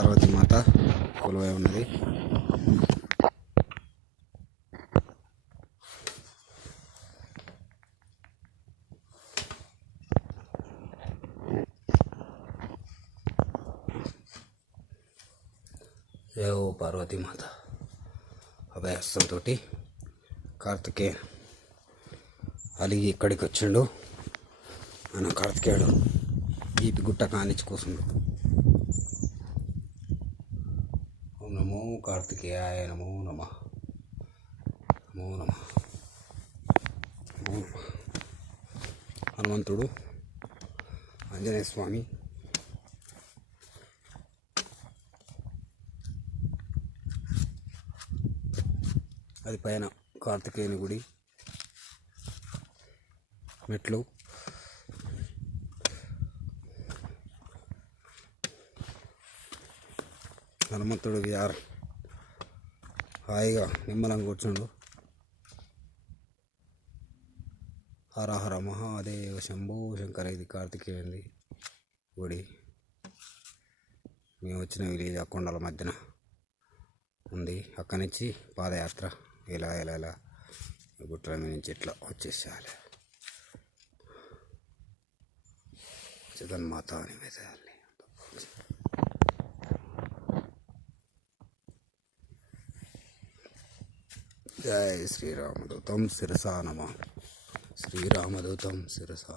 పార్వతీ మాత కొలువై ఉన్నది. జయ ఓ పార్వతీ మాత. అభయహస్తంతో కార్తికేయ అలిగి ఇక్కడికి వచ్చిండు. మన కార్తికేయుడు ఈపి గుట్ట కానిచ్చి కూర్చుండు. ఓం నమో కార్తికేయాయ నమో నమ నమో నమ. హనుమంతుడు, ఆంజనేయ స్వామి, అది పైన కార్తికేయుని గుడి మెట్లు. హనుమంతుడికి హాయిగా నిమ్మలంగా కూర్చుండు. హర హర మహాదేవ శంభో శంకర. ఇది కార్తికేయుని గుడి. మేము వచ్చిన విలేజ్ ఆ కొండల మధ్యన ఉంది. అక్కడి నుంచి పాదయాత్ర ఇలా గుట్టల మీద నుంచి ఇట్లా వచ్చేసేయాలి. జగన్మాత అని వేసేయాలి. జై శ్రీరామదూతం శిరసా నమః. శ్రీరామదూతం శిరసా.